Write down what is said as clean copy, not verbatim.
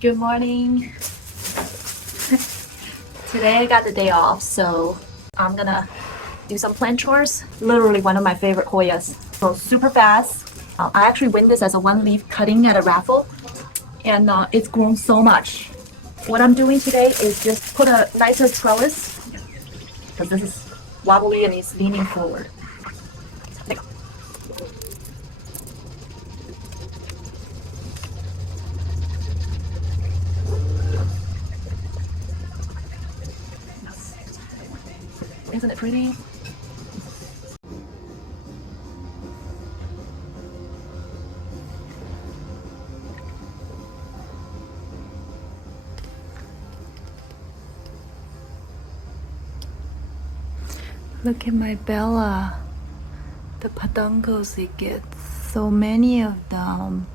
Good morning. Today I got the day off, so I'm gonna do some plant chores. Literally one of my favorite Hoyas. So super fast. I actually win this as a one leaf cutting at a raffle, and it's grown so much. What I'm doing today is just put a nicer trellis because this is wobbly and it's leaning forward. Isn't it pretty? Look at my Bella. The pedungles it gets. So many of them.